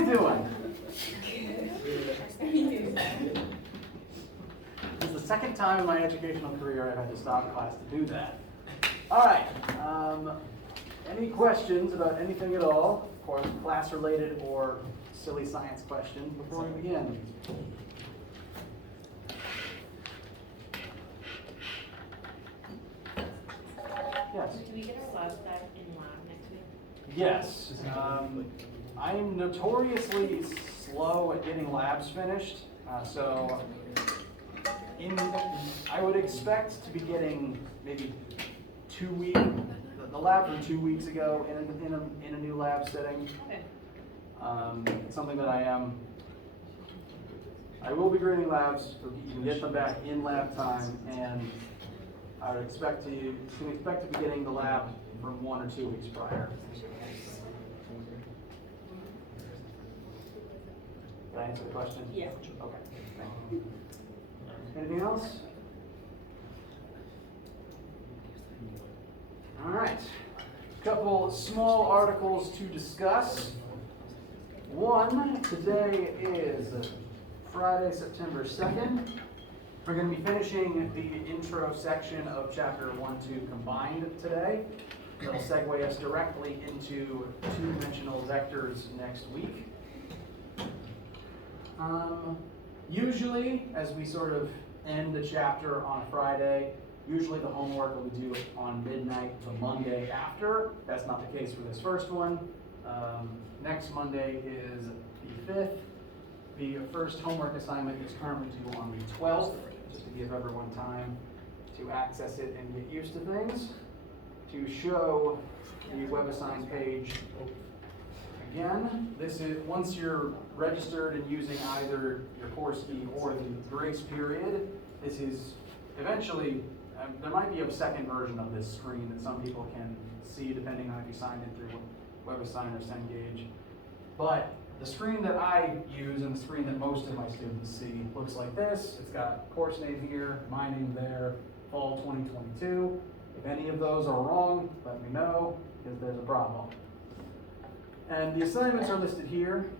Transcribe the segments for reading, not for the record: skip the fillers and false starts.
we doing? This is the second time in my educational career I've had to stop class to do that. All right. Any questions about anything at all? Of course, class-related or silly science questions before we begin? Yes? Do we get our labs back in lab next week? Yes. I'm notoriously slow at getting labs finished, so I would expect to be getting maybe 2 weeks. The lab from 2 weeks ago in a new lab setting. Okay. It's something that I will be grading labs, so you can get them back in lab time, and I would expect to be getting the lab from 1 or 2 weeks prior. Did I answer the question? Yeah. Okay, thank you. Anything else? All right, a couple small articles to discuss. One, today is Friday, September 2nd. We're going to be finishing the intro section of chapter 1-2 combined today. That'll segue us directly into two-dimensional vectors next week. Usually, as we sort of end the chapter on Friday, usually the homework will be due on midnight the Monday after. That's not the case for this first one. Next Monday is the 5th. The first homework assignment is currently due on the 12th, just to give everyone time to access it and get used to things. To show the WebAssign page again, this is once you're registered and using either your course key or the grace period, this is eventually, there might be a second version of this screen that some people can see depending on if you signed in through WebAssign or Cengage. But the screen that I use and the screen that most of my students see looks like this. It's got course name here, my name there, fall 2022. If any of those are wrong, let me know, because there's a problem. And the assignments are listed here.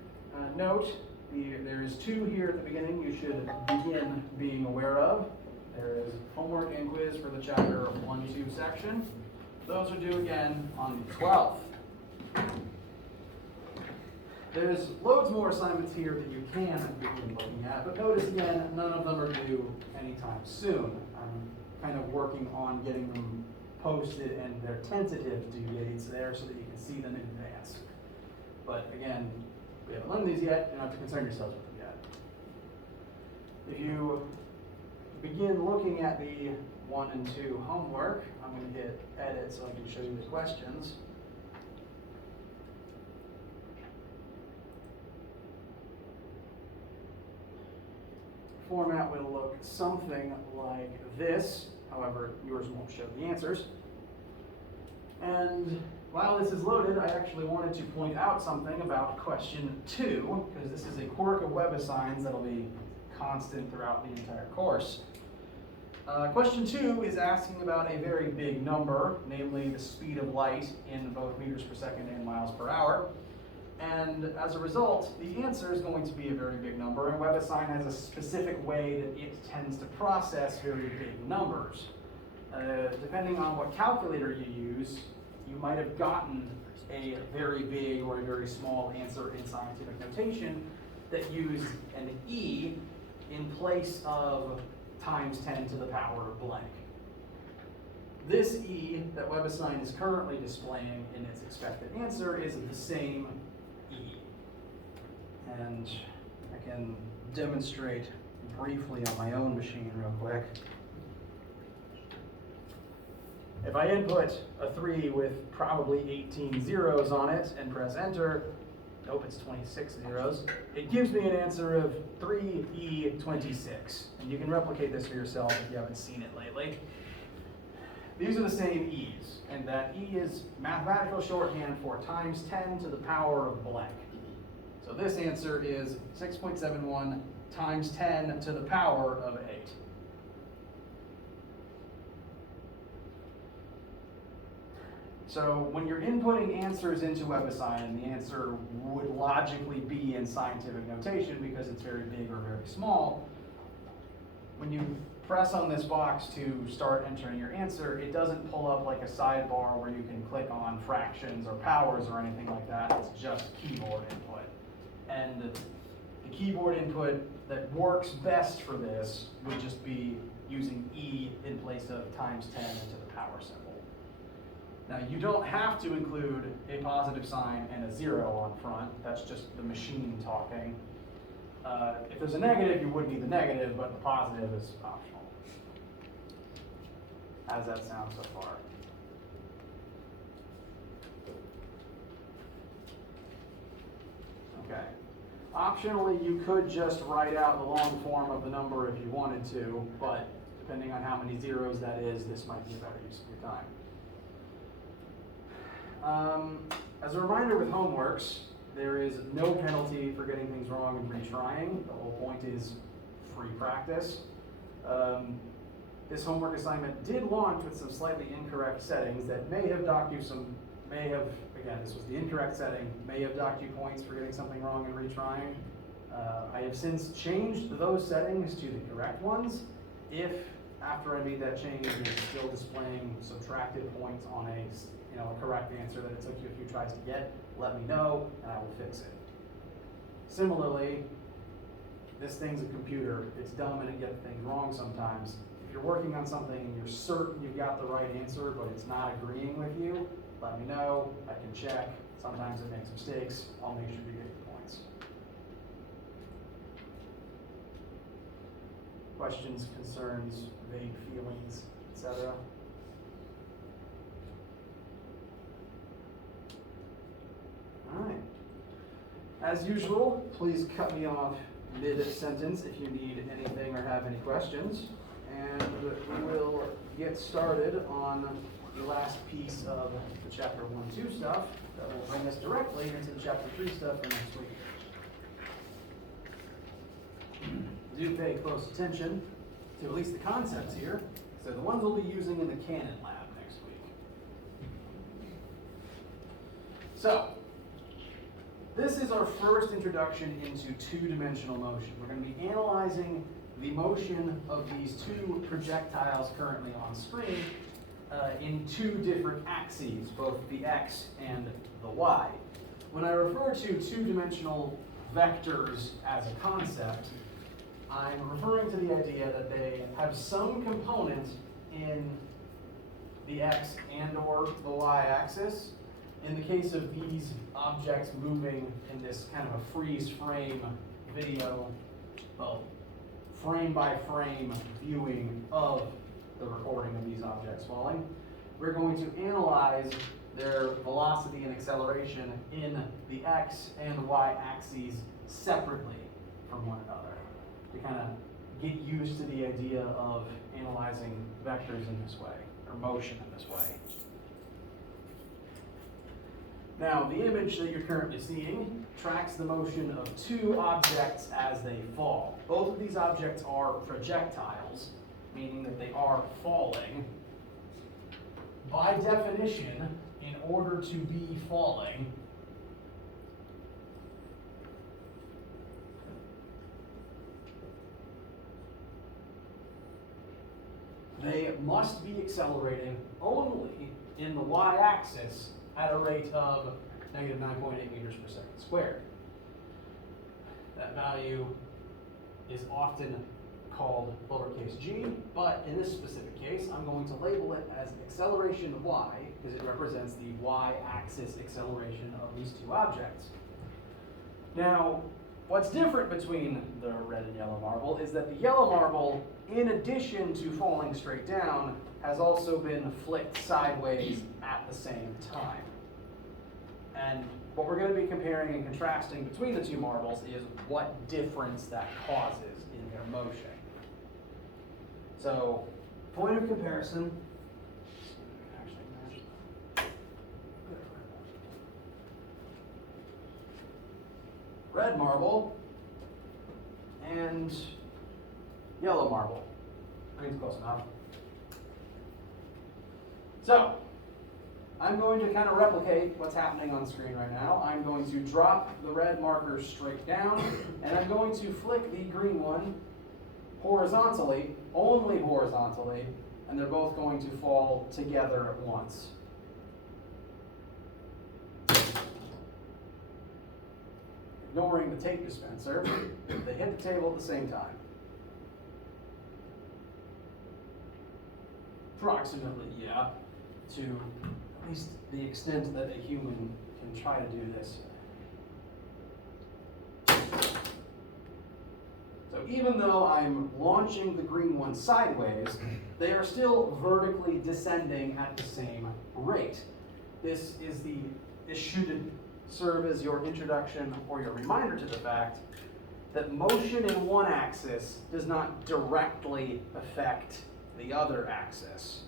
Note, there is 2 here at the beginning you should begin being aware of. There is homework and quiz for the chapter 1-2 section. Those are due again on the 12th. There's loads more assignments here that you can begin looking at, but notice again, none of them are due anytime soon. I'm kind of working on getting them posted and their tentative due dates there so that you can see them in advance. But again, we haven't learned these yet, you don't have to concern yourselves with them yet. If you begin looking at the 1 and 2 homework, I'm going to hit edit so I can show you the questions. Format will look something like this, however, yours won't show the answers. And while this is loaded, I actually wanted to point out something about question 2, because this is a quirk of WebAssigns that'll be constant throughout the entire course. Question 2 is asking about a very big number, namely the speed of light in both meters per second and miles per hour. And as a result, the answer is going to be a very big number, and WebAssign has a specific way that it tends to process very big numbers. Depending on what calculator you use, you might have gotten a very big or a very small answer in scientific notation that used an E in place of times 10 to the power of blank. This E that WebAssign is currently displaying in its expected answer is the same E. And I can demonstrate briefly on my own machine real quick. If I input a 3 with probably 18 zeros on it and press enter, nope, it's 26 zeros, it gives me an answer of 3E26. And you can replicate this for yourself if you haven't seen it lately. These are the same E's, and that E is mathematical shorthand for times 10 to the power of blank. So this answer is 6.71 times 10 to the power of 8. So when you're inputting answers into WebAssign, the answer would logically be in scientific notation because it's very big or very small. When you press on this box to start entering your answer, it doesn't pull up like a sidebar where you can click on fractions or powers or anything like that. It's just keyboard input. And the keyboard input that works best for this would just be using E in place of times 10 into the power symbol. Now, you don't have to include a positive sign and a 0 on front. That's just the machine talking. If there's a negative, you would need the negative, but the positive is optional. How does that sound so far? Okay. Optionally, you could just write out the long form of the number if you wanted to, but depending on how many zeros that is, this might be a better use of your time. As a reminder with homeworks, there is no penalty for getting things wrong and retrying. The whole point is free practice. This homework assignment did launch with some slightly incorrect settings that may have docked you again, this was the incorrect setting, may have docked you points for getting something wrong and retrying. I have since changed those settings to the correct ones. If after I made that change, you're still displaying subtracted points on a correct answer that it took you a few tries to get, let me know and I will fix it. Similarly, this thing's a computer. It's dumb and it gets things wrong sometimes. If you're working on something and you're certain you've got the right answer, but it's not agreeing with you, let me know. I can check. Sometimes it makes mistakes. I'll make sure you get your points. Questions, concerns, vague feelings, etc.? All right. As usual, please cut me off mid-sentence if you need anything or have any questions. And we will get started on the last piece of the Chapter 1-2 stuff that will bring us directly into the Chapter 3 stuff for next week. Do pay close attention to at least the concepts here. So the ones we'll be using in the Canon lab next week. So, this is our first introduction into two-dimensional motion. We're going to be analyzing the motion of these two projectiles currently on screen in two different axes, both the x and the y. When I refer to two-dimensional vectors as a concept, I'm referring to the idea that they have some component in the x and or the y-axis. In the case of these objects moving in this kind of a freeze frame video, well, frame by frame viewing of the recording of these objects falling, we're going to analyze their velocity and acceleration in the x and y axes separately from one another to kind of get used to the idea of analyzing vectors in this way, or motion in this way. Now, the image that you're currently seeing tracks the motion of two objects as they fall. Both of these objects are projectiles, meaning that they are falling. By definition, in order to be falling, they must be accelerating only in the y-axis at a rate of negative 9.8 meters per second squared. That value is often called lowercase g, but in this specific case, I'm going to label it as acceleration y because it represents the y-axis acceleration of these two objects. Now, what's different between the red and yellow marble is that the yellow marble, in addition to falling straight down, has also been flicked sideways at the same time. And what we're going to be comparing and contrasting between the two marbles is what difference that causes in their motion. So, point of comparison. Red marble and yellow marble. I mean, it's close enough. So, I'm going to kind of replicate what's happening on the screen right now. I'm going to drop the red marker straight down, and I'm going to flick the green one horizontally, only horizontally, and they're both going to fall together at once. Ignoring the tape dispenser, they hit the table at the same time. Approximately, yeah, to at least the extent that a human can try to do this. So even though I'm launching the green one sideways, they are still vertically descending at the same rate. This should serve as your introduction or your reminder to the fact that motion in one axis does not directly affect the other axis.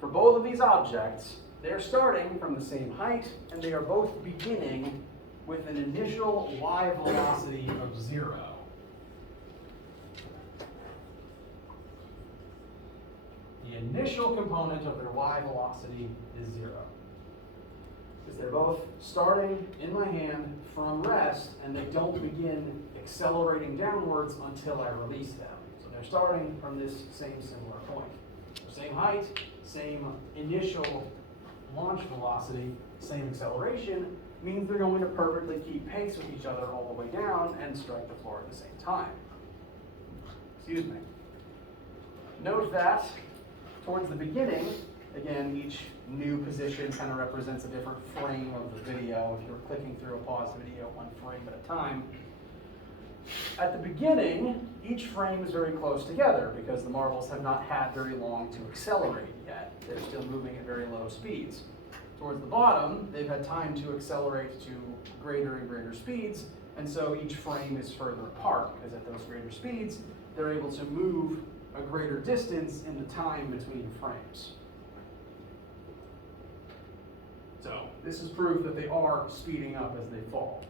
For both of these objects, they are starting from the same height, and they are both beginning with an initial y velocity of 0. The initial component of their y velocity is 0. Because they're both starting in my hand from rest, and they don't begin accelerating downwards until I release them. So they're starting from this same similar point. Same height, same initial launch velocity, same acceleration, means they're going to perfectly keep pace with each other all the way down and strike the floor at the same time. Excuse me. Note that towards the beginning, again, each new position kind of represents a different frame of the video. If you're clicking through a paused video one frame at a time. At the beginning, each frame is very close together because the marbles have not had very long to accelerate yet. They're still moving at very low speeds. Towards the bottom, they've had time to accelerate to greater and greater speeds, and so each frame is further apart because at those greater speeds, they're able to move a greater distance in the time between frames. So this is proof that they are speeding up as they fall.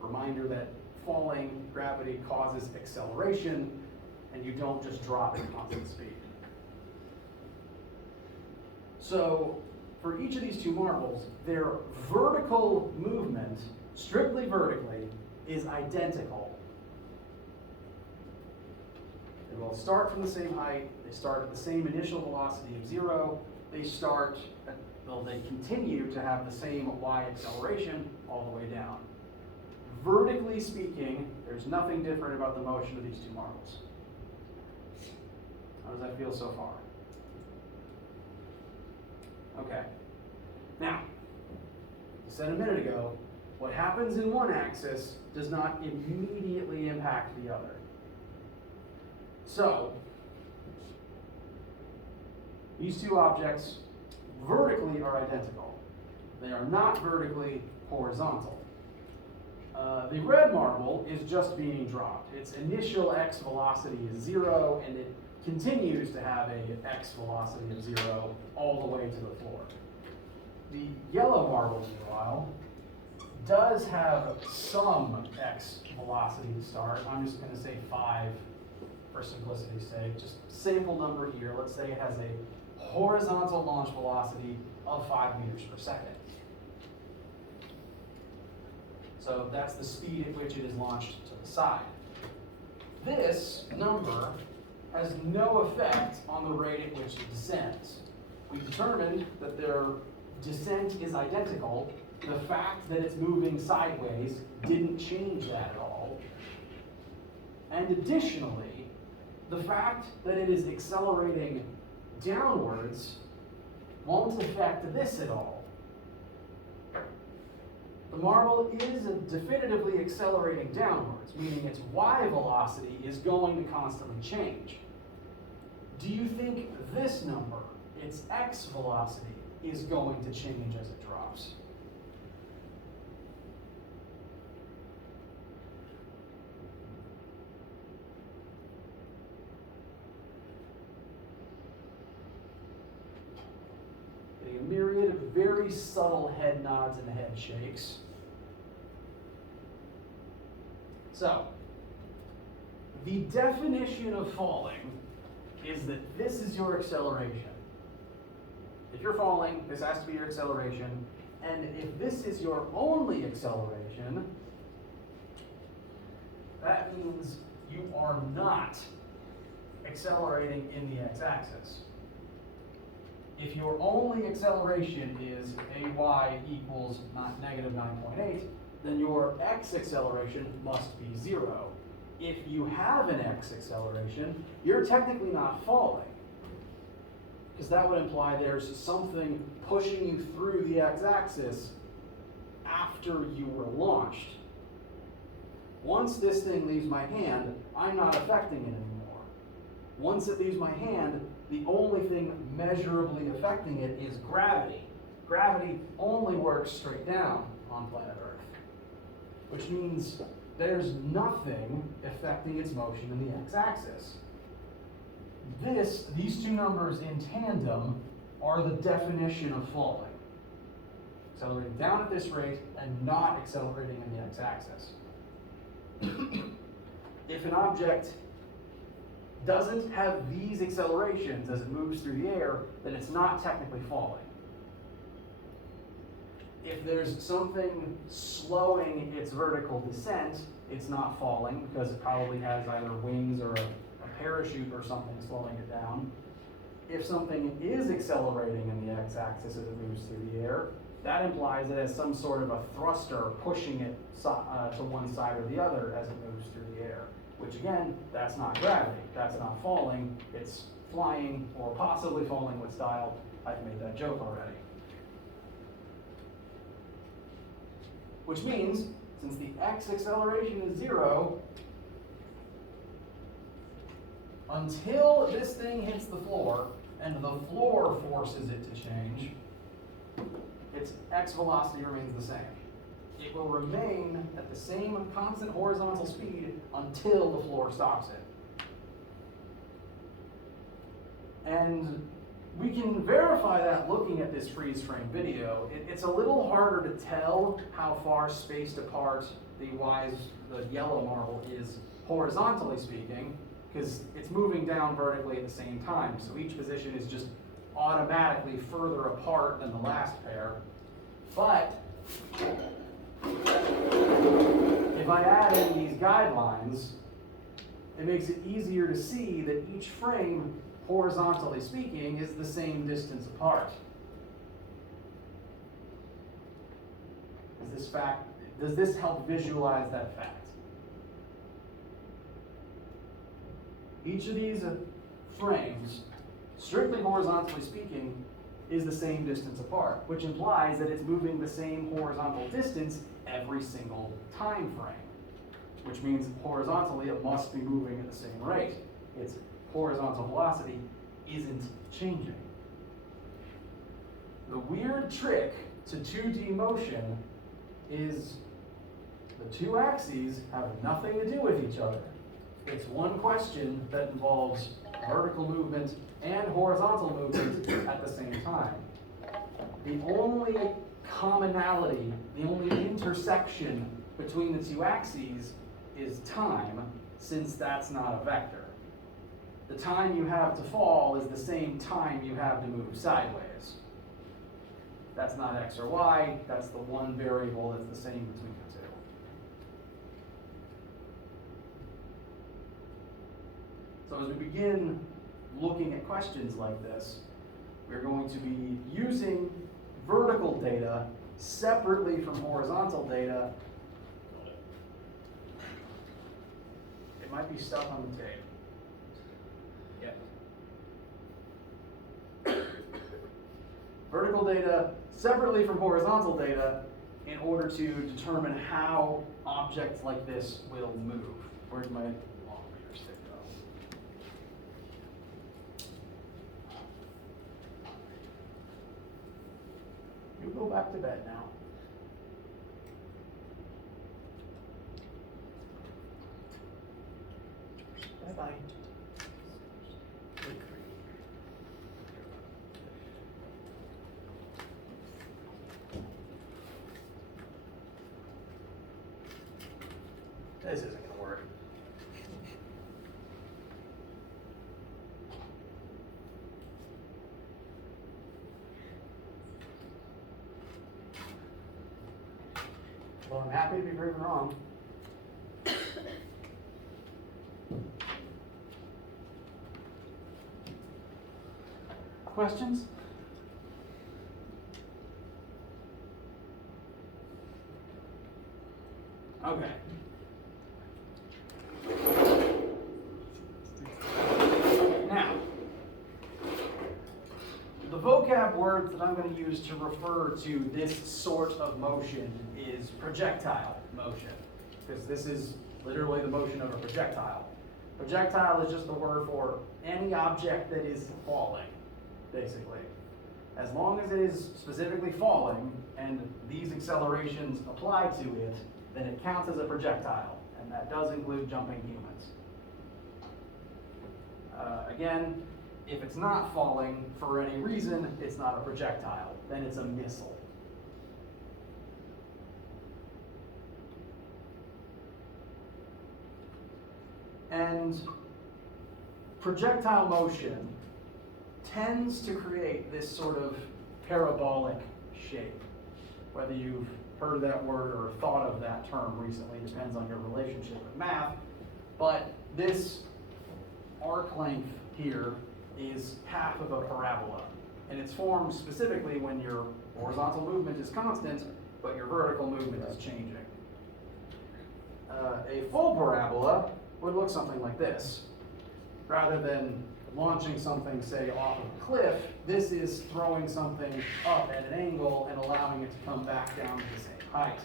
Reminder that falling gravity causes acceleration, and you don't just drop at constant speed. So for each of these two marbles, their vertical movement, strictly vertically, is identical. They will start from the same height, they start at the same initial velocity of 0, they continue to have the same y acceleration all the way down. Vertically speaking, there's nothing different about the motion of these two marbles. How does that feel so far? Okay. Now, I said a minute ago, what happens in one axis does not immediately impact the other. So, these two objects vertically are identical. They are not vertically horizontal. The red marble is just being dropped. Its initial x velocity is 0, and it continues to have a x velocity of 0 all the way to the floor. The yellow marble, meanwhile, does have some x velocity to start. I'm just going to say 5 for simplicity's sake. Just sample number here. Let's say it has a horizontal launch velocity of 5 meters per second. So that's the speed at which it is launched to the side. This number has no effect on the rate at which it descends. We determined that their descent is identical. The fact that it's moving sideways didn't change that at all. And additionally, the fact that it is accelerating downwards won't affect this at all. The marble is definitively accelerating downwards, meaning its y velocity is going to constantly change. Do you think this number, its x velocity, is going to change as it drops? A myriad of very subtle head nods and head shakes. So, the definition of falling is that this is your acceleration. If you're falling, this has to be your acceleration. And if this is your only acceleration, that means you are not accelerating in the x-axis. If your only acceleration is ay equals negative 9.8, then your x acceleration must be 0. If you have an x acceleration, you're technically not falling, because that would imply there's something pushing you through the x-axis after you were launched. Once this thing leaves my hand, I'm not affecting it anymore. Once it leaves my hand, the only thing measurably affecting it is gravity. Gravity only works straight down on planet Earth, which means there's nothing affecting its motion in the x-axis. These two numbers in tandem are the definition of falling. Accelerating down at this rate and not accelerating in the x-axis. If an object doesn't have these accelerations as it moves through the air, then it's not technically falling. If there's something slowing its vertical descent, it's not falling because it probably has either wings or a parachute or something slowing it down. If something is accelerating in the x-axis as it moves through the air, that implies it has some sort of a thruster pushing it to one side or the other as it moves through the air. Which again, that's not gravity, that's not falling, it's flying or possibly falling with style. I've made that joke already. Which means, since the x acceleration is 0, until this thing hits the floor and the floor forces it to change, its x velocity remains the same. It will remain at the same constant horizontal speed until the floor stops it. And we can verify that looking at this freeze frame video. It's a little harder to tell how far spaced apart the yellow marble is horizontally speaking, because it's moving down vertically at the same time. So each position is just automatically further apart than the last pair. But if I add in these guidelines, it makes it easier to see that each frame, horizontally speaking, is the same distance apart. Does this help visualize that fact? Each of these frames, strictly horizontally speaking, is the same distance apart, which implies that it's moving the same horizontal distance every single time frame, which means horizontally it must be moving at the same rate. Its horizontal velocity isn't changing. The weird trick to 2D motion is the two axes have nothing to do with each other. It's one question that involves vertical movement and horizontal movement at the same time. The only commonality, the only intersection between the two axes is time, since that's not a vector. The time you have to fall is the same time you have to move sideways. That's not x or y, that's the one variable that's the same between the two. So as we begin looking at questions like this, we're going to be using vertical data separately from horizontal data. It might be stuck on the tape. Vertical data separately from horizontal data in order to determine how objects like this will move. Where's my long reader stick go? You go back to bed now. Bye-bye. This isn't going to work. Well, I'm happy to be proven wrong. Questions? Okay. Now, the vocab word that I'm going to use to refer to this sort of motion is projectile motion, because this is literally the motion of a projectile. Projectile is just the word for any object that is falling, basically. As long as it is specifically falling and these accelerations apply to it, then it counts as a projectile, and that does include jumping humans. Again, if it's not falling for any reason, it's not a projectile, then it's a missile. And projectile motion tends to create this sort of parabolic shape. Whether you've heard that word or thought of that term recently depends on your relationship with math, but this arc length here is half of a parabola, and it's formed specifically when your horizontal movement is constant, but your vertical movement is changing. A full parabola would look something like this. Rather than launching something, say, off of a cliff, this is throwing something up at an angle and allowing it to come back down to the same height.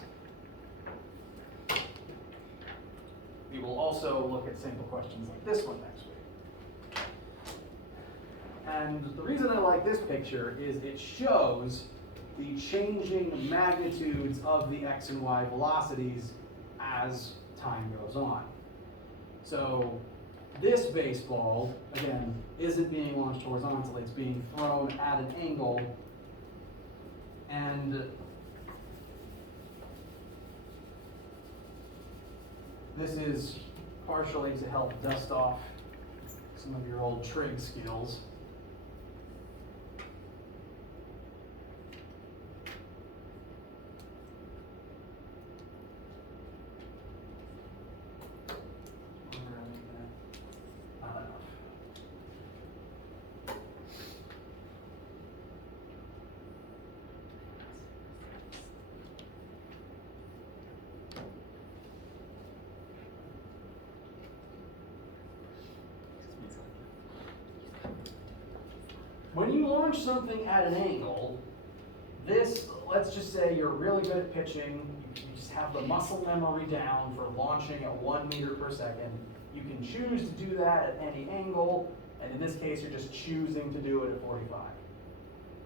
We will also look at sample questions like this one next week. And the reason I like this picture is it shows the changing magnitudes of the x and y velocities as time goes on. So this baseball, again, isn't being launched horizontally, it's being thrown at an angle, and this is partially to help dust off some of your old trig skills. When you launch something at an angle, this, let's just say you're really good at pitching, you just have the muscle memory down for launching at 1 meter per second. You can choose to do that at any angle, and in this case, you're just choosing to do it at 45.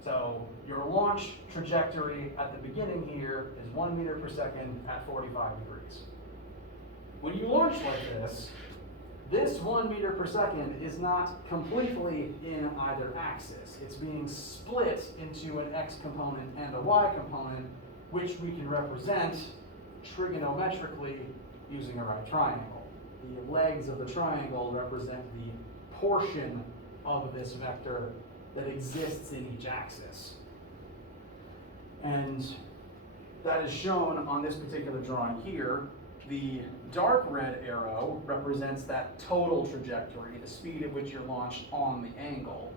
So your launch trajectory at the beginning here is 1 meter per second at 45 degrees. When you launch like this 1 meter per second is not completely in either axis. It's being split into an x component and a y component, which we can represent trigonometrically using a right triangle. The legs of the triangle represent the portion of this vector that exists in each axis. And that is shown on this particular drawing here. The dark red arrow represents that total trajectory, the speed at which you're launched on the angle.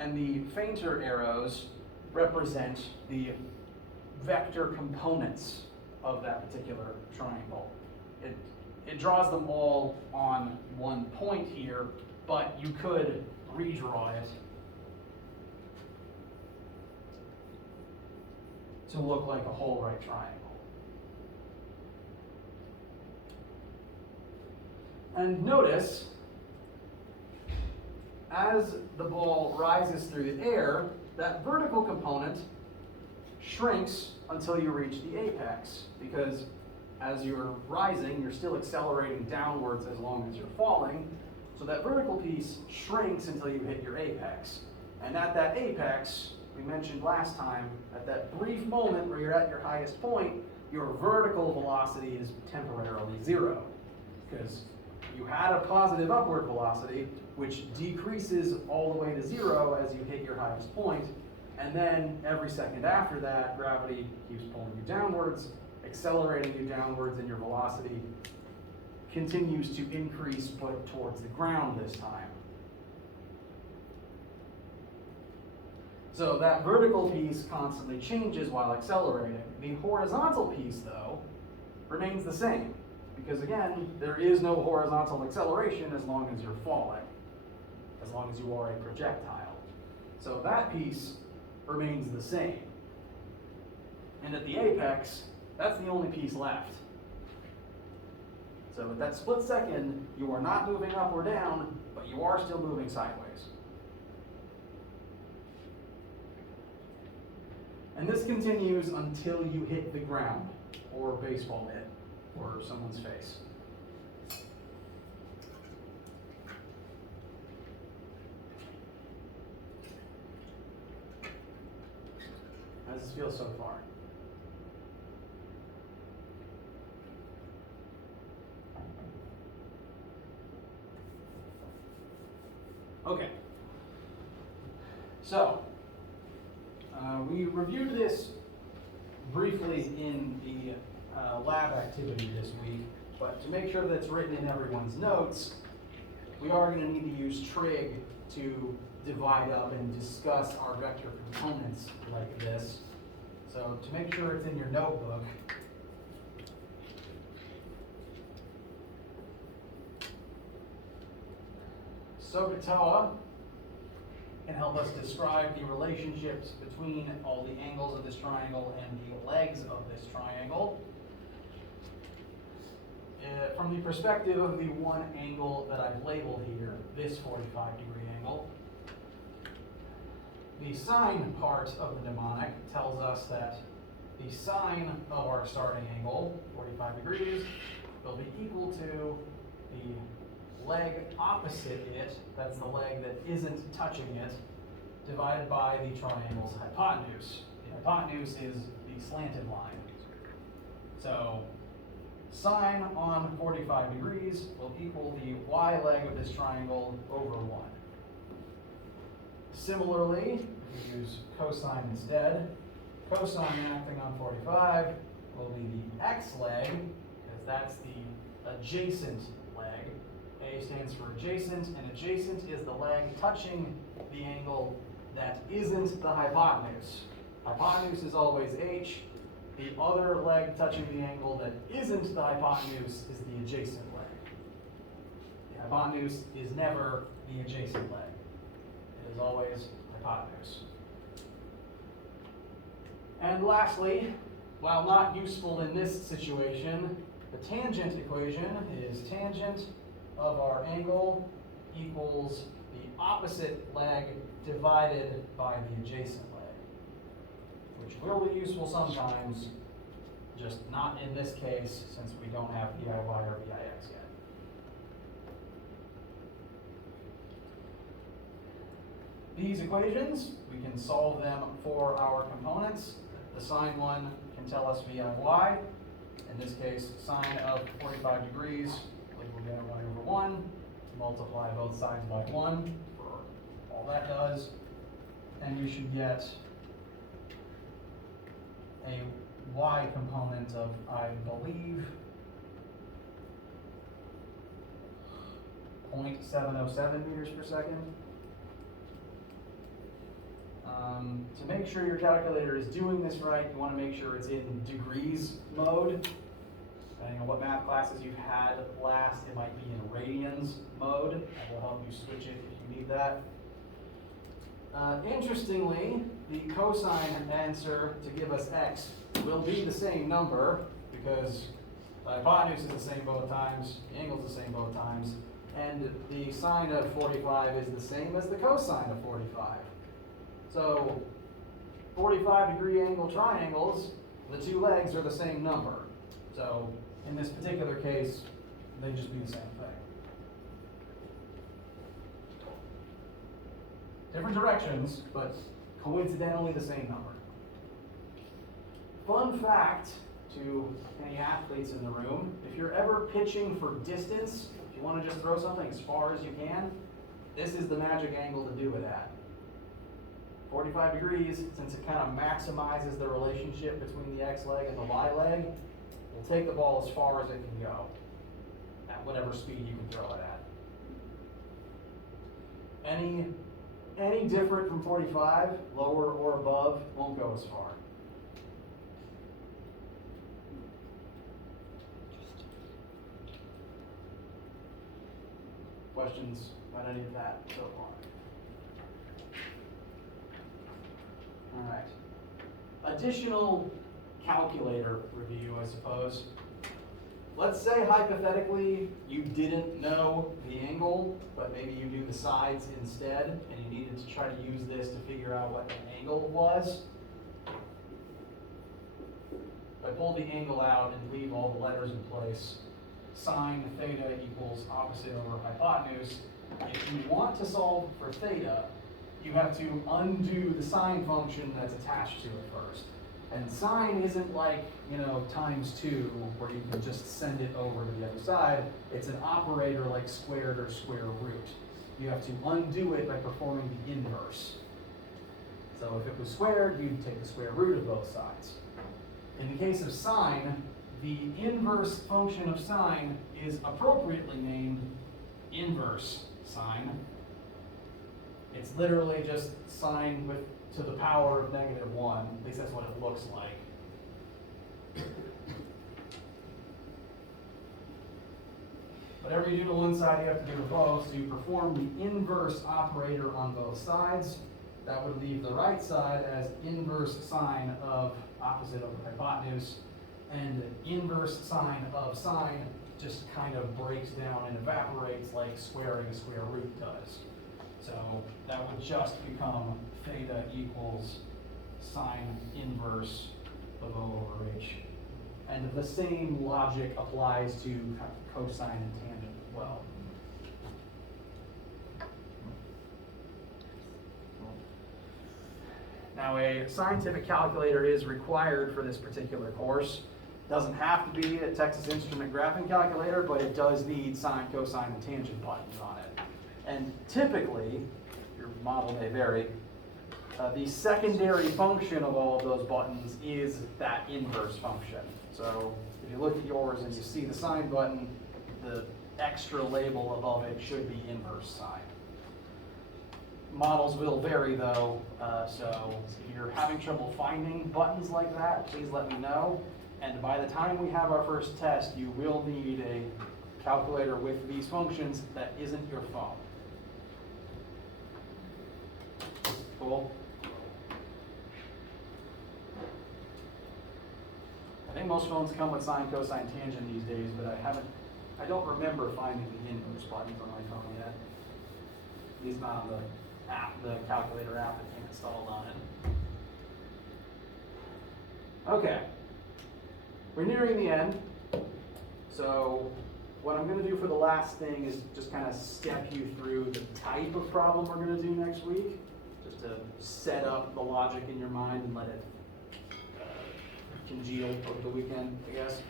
And the fainter arrows represent the vector components of that particular triangle. It draws them all on one point here, but you could redraw it to look like a whole right triangle. And notice, as the ball rises through the air, that vertical component shrinks until you reach the apex, because as you're rising, you're still accelerating downwards as long as you're falling. So that vertical piece shrinks until you hit your apex. And at that apex, we mentioned last time, at that brief moment where you're at your highest point, your vertical velocity is temporarily zero, because you had a positive upward velocity, which decreases all the way to zero as you hit your highest point, and then every second after that, gravity keeps pulling you downwards, accelerating you downwards, and your velocity continues to increase, but towards the ground this time. So that vertical piece constantly changes while accelerating. The horizontal piece, though, remains the same, because again, there is no horizontal acceleration as long as you're falling, as long as you are a projectile. So that piece remains the same. And at the apex, that's the only piece left. So at that split second, you are not moving up or down, but you are still moving sideways. And this continues until you hit the ground, or a baseball mitt, or someone's face. How does this feel so far? Okay. So, we reviewed this briefly in the lab activity this week, but to make sure that it's written in everyone's notes, we are going to need to use trig to divide up and discuss our vector components like this. So to make sure it's in your notebook, SOHCAHTOA can help us describe the relationships between all the angles of this triangle and the legs of this triangle. From the perspective of the one angle that I've labeled here, this 45-degree angle, the sine part of the mnemonic tells us that the sine of our starting angle, 45 degrees, will be equal to the leg opposite it, that's the leg that isn't touching it, divided by the triangle's hypotenuse. The hypotenuse is the slanted line. So sine on 45 degrees will equal the y leg of this triangle over 1. Similarly, if we use cosine instead, cosine acting on 45 will be the x leg, because that's the adjacent leg. A stands for adjacent, and adjacent is the leg touching the angle that isn't the hypotenuse. Hypotenuse is always h. The other leg touching the angle that isn't the hypotenuse is the adjacent leg. The hypotenuse is never the adjacent leg. It is always hypotenuse. And lastly, while not useful in this situation, the tangent equation is tangent of our angle equals the opposite leg divided by the adjacent leg, which will be useful sometimes, just not in this case since we don't have VIY or VIX yet. These equations, we can solve them for our components. The sine one can tell us VIY. In this case, sine of 45 degrees equal VIY over 1. Multiply both sides by 1 for all that does. And you should get a y component of, I believe, 0.707 meters per second. To make sure your calculator is doing this right, you want to make sure it's in degrees mode. Depending on what math classes you've had last, it might be in radians mode. That will help you switch it if you need that. Interestingly, the cosine answer to give us x will be the same number because the hypotenuse is the same both times, the angle is the same both times, and the sine of 45 is the same as the cosine of 45. So 45-degree angle triangles, the two legs are the same number. So in this particular case, they just be the same thing. Different directions, but coincidentally the same number. Fun fact to any athletes in the room, if you're ever pitching for distance, if you want to just throw something as far as you can, this is the magic angle to do it at. 45 degrees, since it kind of maximizes the relationship between the x leg and the y leg, will take the ball as far as it can go, at whatever speed you can throw it at. Any different from 45, lower or above, won't go as far. Questions about any of that so far? All right. Additional calculator review, I suppose. Let's say hypothetically you didn't know the angle, but maybe you knew the sides instead, and you needed to try to use this to figure out what the angle was. If I pull the angle out and leave all the letters in place, sine theta equals opposite over hypotenuse. If you want to solve for theta, you have to undo the sine function that's attached to it first. And sine isn't like, times 2, where you can just send it over to the other side. It's an operator like squared or square root. You have to undo it by performing the inverse. So if it was squared, you'd take the square root of both sides. In the case of sine, the inverse function of sine is appropriately named inverse sine. It's literally just sine to the power of -1. At least that's what it looks like. Whatever you do to one side, you have to do to both. So you perform the inverse operator on both sides. That would leave the right side as inverse sine of opposite over hypotenuse. And the inverse sine of sine just kind of breaks down and evaporates like squaring a square root does. So that would just become theta equals sine inverse of O over H. And the same logic applies to cosine and tangent as well. Now, a scientific calculator is required for this particular course. Doesn't have to be a Texas Instrument graphing calculator, but it does need sine, cosine, and tangent buttons on it. And typically, your model may vary, the secondary function of all of those buttons is that inverse function. So if you look at yours and you see the sine button, the extra label above it should be inverse sine. Models will vary though, so if you're having trouble finding buttons like that, please let me know. And by the time we have our first test, you will need a calculator with these functions that isn't your phone. Cool? I think most phones come with sine, cosine, tangent these days, but I don't remember finding the inverse buttons on my phone yet. At least not on the app, the calculator app that came installed on it. Okay. We're nearing the end. So what I'm going to do for the last thing is just kind of step you through the type of problem we're going to do next week, just to set up the logic in your mind and let it congeal over the weekend, I guess.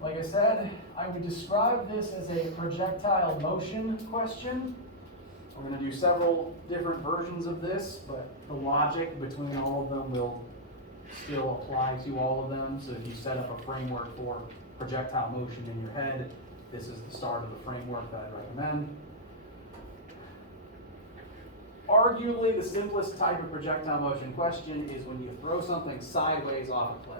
Like I said, I would describe this as a projectile motion question. We're going to do several different versions of this, but the logic between all of them will still apply to all of them. So if you set up a framework for projectile motion in your head, this is the start of the framework that I'd recommend. Arguably, the simplest type of projectile motion question is when you throw something sideways off a cliff.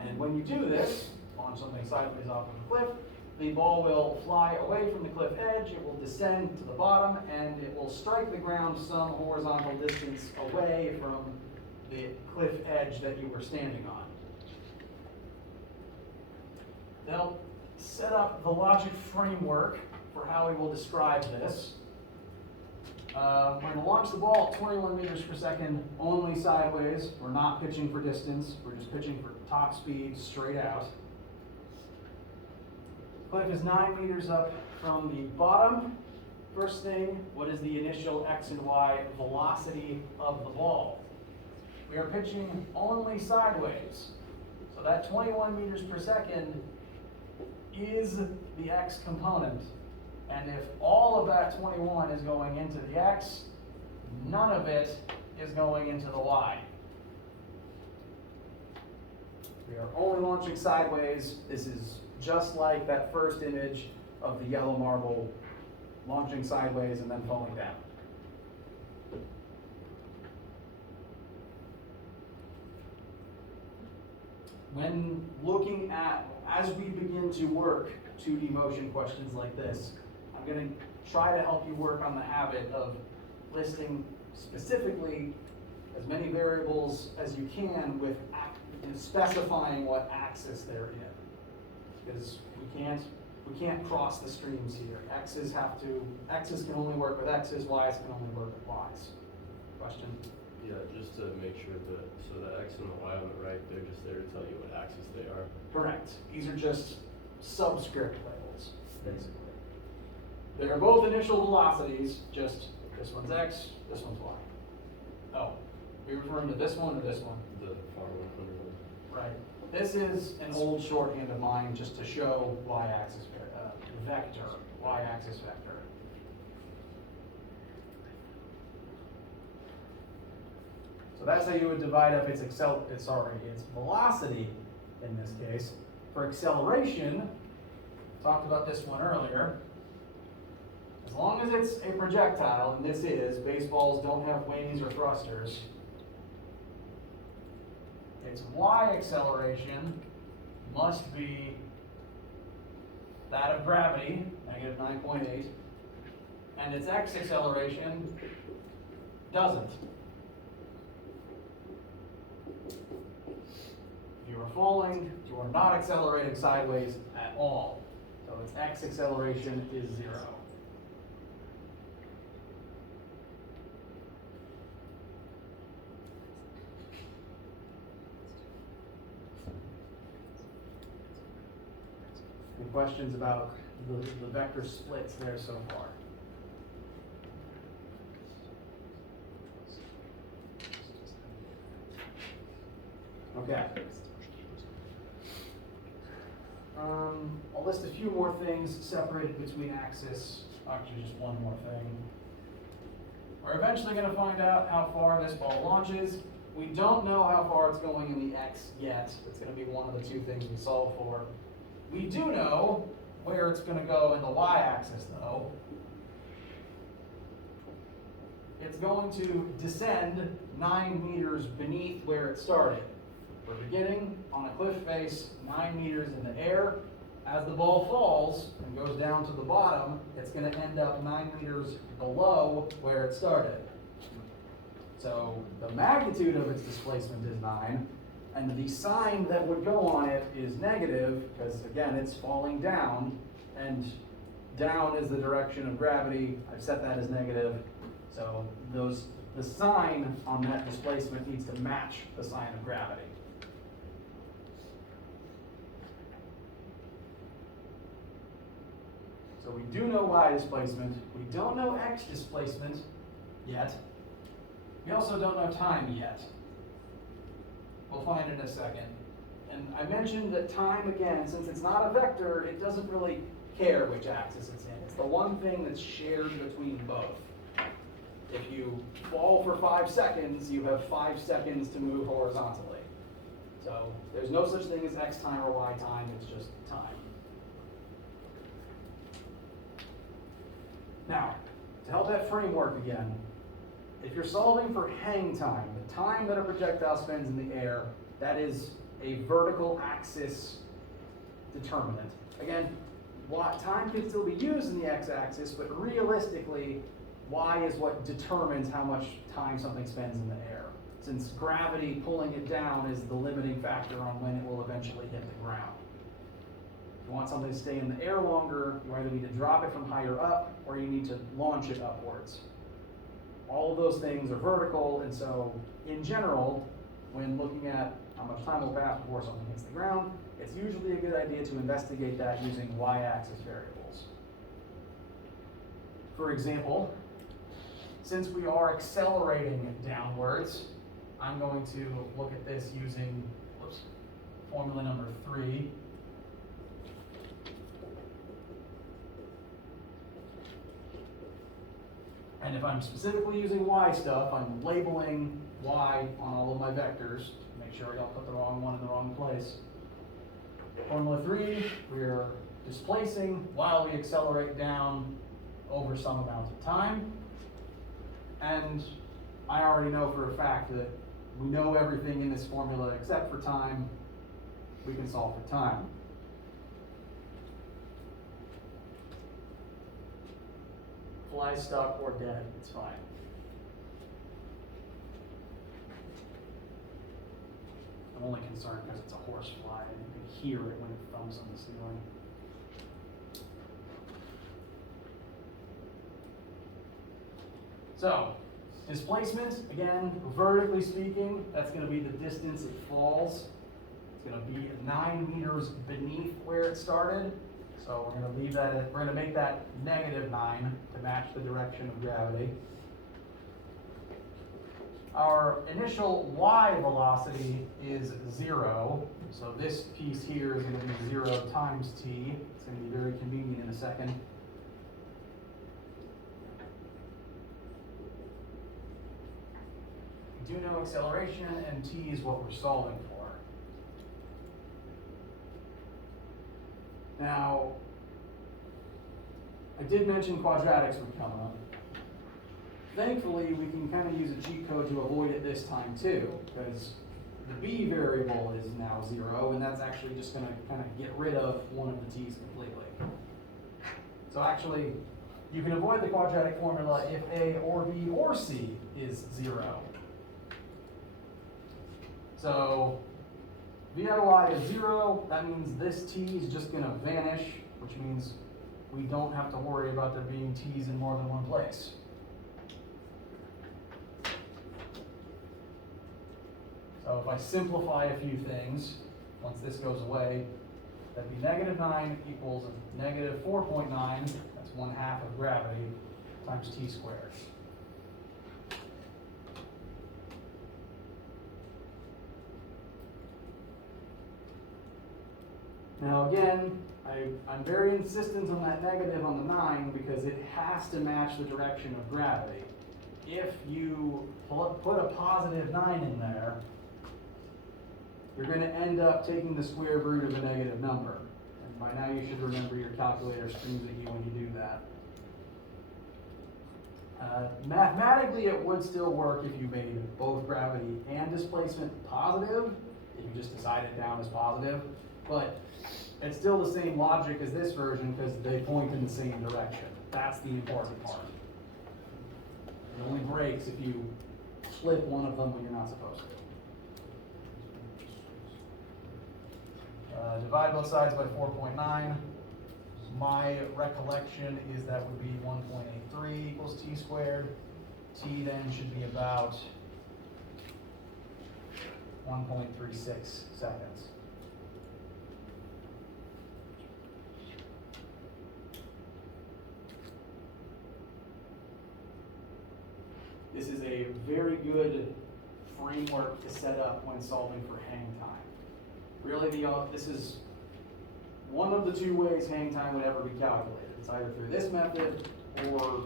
And when you do this, launch something sideways off of a cliff, the ball will fly away from the cliff edge, it will descend to the bottom, and it will strike the ground some horizontal distance away from the cliff edge that you were standing on. They'll set up the logic framework for how we will describe this. We're going to launch the ball at 21 meters per second, only sideways. We're not pitching for distance. We're just pitching for top speed straight out. cliff is 9 meters up from the bottom. First thing, what is the initial X and Y velocity of the ball? We are pitching only sideways. So that 21 meters per second is the X component. And if all of that 21 is going into the X, none of it is going into the Y. We are only launching sideways. This is just like that first image of the yellow marble launching sideways and then falling down. When looking at, as we begin to work 2D motion questions like this, I'm going to try to help you work on the habit of listing specifically as many variables as you can with specifying what axis they're in. Because we can't cross the streams here. X's can only work with X's, Y's can only work with Y's. Question? Yeah, just to make sure that, so the X and the Y on the right, they're just there to tell you what axis they are. Correct. These are just subscript labels, basically. They are both initial velocities, just this one's X, this one's Y. Oh, are you referring to this one or this one? The far 100 one. Right. This is an old shorthand of mine just to show y-axis vector, y-axis vector. So that's how you would divide up its velocity in this case. For acceleration, talked about this one earlier. As long as it's a projectile, and this is, baseballs don't have wings or thrusters, its y acceleration must be that of gravity, negative 9.8, and its x acceleration doesn't. If you are falling, you are not accelerating sideways at all. So its x acceleration is 0. Any questions about the vector splits there so far? Okay. I'll list a few more things separated between axis. Actually, just one more thing. We're eventually going to find out how far this ball launches. We don't know how far it's going in the X yet. It's going to be one of the two things we solve for. We do know where it's going to go in the y-axis, though. It's going to descend 9 meters beneath where it started. We're beginning on a cliff face 9 meters in the air. As the ball falls and goes down to the bottom, it's going to end up 9 meters below where it started. So the magnitude of its displacement is 9. And the sign that would go on it is negative, because again, it's falling down, and down is the direction of gravity. I've set that as negative. So the sign on that displacement needs to match the sign of gravity. So we do know y displacement. We don't know x displacement yet. We also don't know time yet. We'll find in a second. And I mentioned that time, again, since it's not a vector, it doesn't really care which axis it's in. It's the one thing that's shared between both. If you fall for 5 seconds, you have 5 seconds to move horizontally. So there's no such thing as x time or y time, it's just time. Now, to help that framework again, if you're solving for hang time, the time that a projectile spends in the air, that is a vertical axis determinant. Again, time can still be used in the x-axis, but realistically, y is what determines how much time something spends in the air. Since gravity pulling it down is the limiting factor on when it will eventually hit the ground. If you want something to stay in the air longer, you either need to drop it from higher up, or you need to launch it upwards. All of those things are vertical, and so in general, when looking at how much time will pass before something hits the ground, it's usually a good idea to investigate that using y-axis variables. For example, since we are accelerating downwards, I'm going to look at this using, formula number 3. And if I'm specifically using y stuff, I'm labeling y on all of my vectors to make sure I don't put the wrong one in the wrong place. Formula 3, we're displacing while we accelerate down over some amount of time. And I already know for a fact that we know everything in this formula except for time. We can solve for time. Fly stuck or dead, it's fine. I'm only concerned because it's a horse fly and you can hear it when it thumps on the ceiling. So, displacement, again, vertically speaking, that's going to be the distance it falls. It's going to be 9 meters beneath where it started. So we're going to leave that at, we're going to make that -9 to match the direction of gravity. Our initial y velocity is 0. So this piece here is going to be 0 times t. It's going to be very convenient in a second. We do know acceleration, and t is what we're solving for. Now, I did mention quadratics would come up. Thankfully, we can kind of use a cheat code to avoid it this time too, because the b variable is now 0, and that's actually just going to kind of get rid of one of the t's completely. So actually, you can avoid the quadratic formula if a or b or c is 0. So VIY is 0, that means this t is just going to vanish, which means we don't have to worry about there being t's in more than one place. So if I simplify a few things, once this goes away, that'd be -9 equals -4.9, that's 1/2 of gravity, times t squared. Now again, I'm very insistent on that negative on the 9 because it has to match the direction of gravity. If you put a +9 in there, you're going to end up taking the square root of a negative number. And by now you should remember your calculator screams at you when you do that. Mathematically, it would still work if you made both gravity and displacement positive, if you just decided down as positive, but it's still the same logic as this version because they point in the same direction. That's the important part. It only breaks if you flip one of them when you're not supposed to. Divide both sides by 4.9. My recollection is that would be 1.83 equals t squared. T then should be about 1.36 seconds. This is a very good framework to set up when solving for hang time. Really, this is one of the two ways hang time would ever be calculated. It's either through this method, or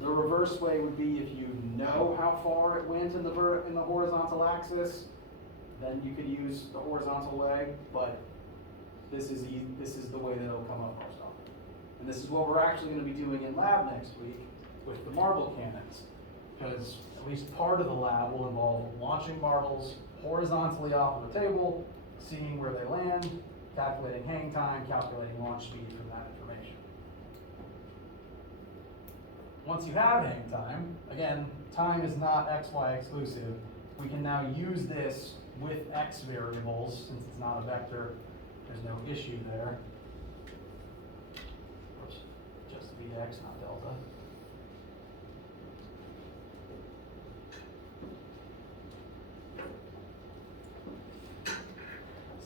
the reverse way would be if you know how far it went in the horizontal axis, then you could use the horizontal way, but this is the way that it'll come up most often. And this is what we're actually going to be doing in lab next week with the marble cannons, because at least part of the lab will involve launching marbles horizontally off of the table, seeing where they land, calculating hang time, calculating launch speed from that information. Once you have hang time, again, time is not XY exclusive, we can now use this with X variables. Since it's not a vector, there's no issue there. Oops, just Vx, not delta.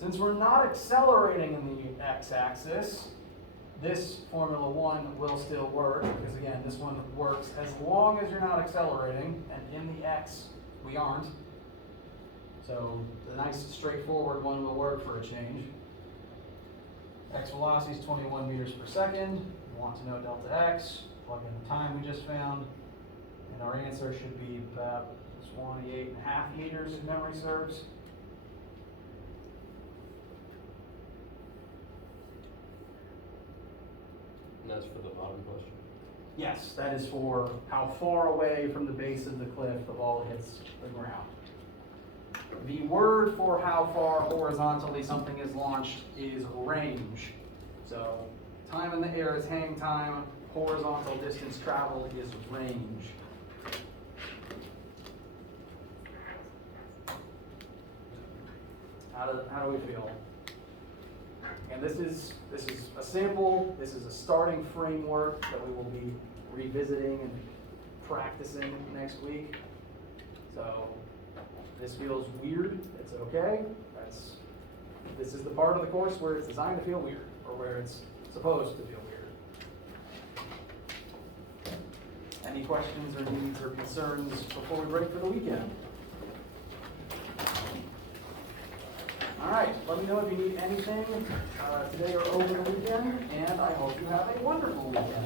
Since we're not accelerating in the x-axis, this Formula 1 will still work, because again, this one works as long as you're not accelerating, and in the x, we aren't. So the nice straightforward one will work for a change. X velocity is 21 meters per second. You want to know delta x, plug in the time we just found, and our answer should be about 28.5 meters if memory serves. And that's for the bottom question. Yes, that is for how far away from the base of the cliff the ball hits the ground. The word for how far horizontally something is launched is range. So time in the air is hang time, horizontal distance traveled is range. How do we feel? And this is a sample, this is a starting framework that we will be revisiting and practicing next week. So this feels weird, it's okay. This is the part of the course where it's designed to feel weird, or where it's supposed to feel weird. Any questions or needs or concerns before we break for the weekend? All right, let me know if you need anything today or over the weekend, and I hope you have a wonderful weekend.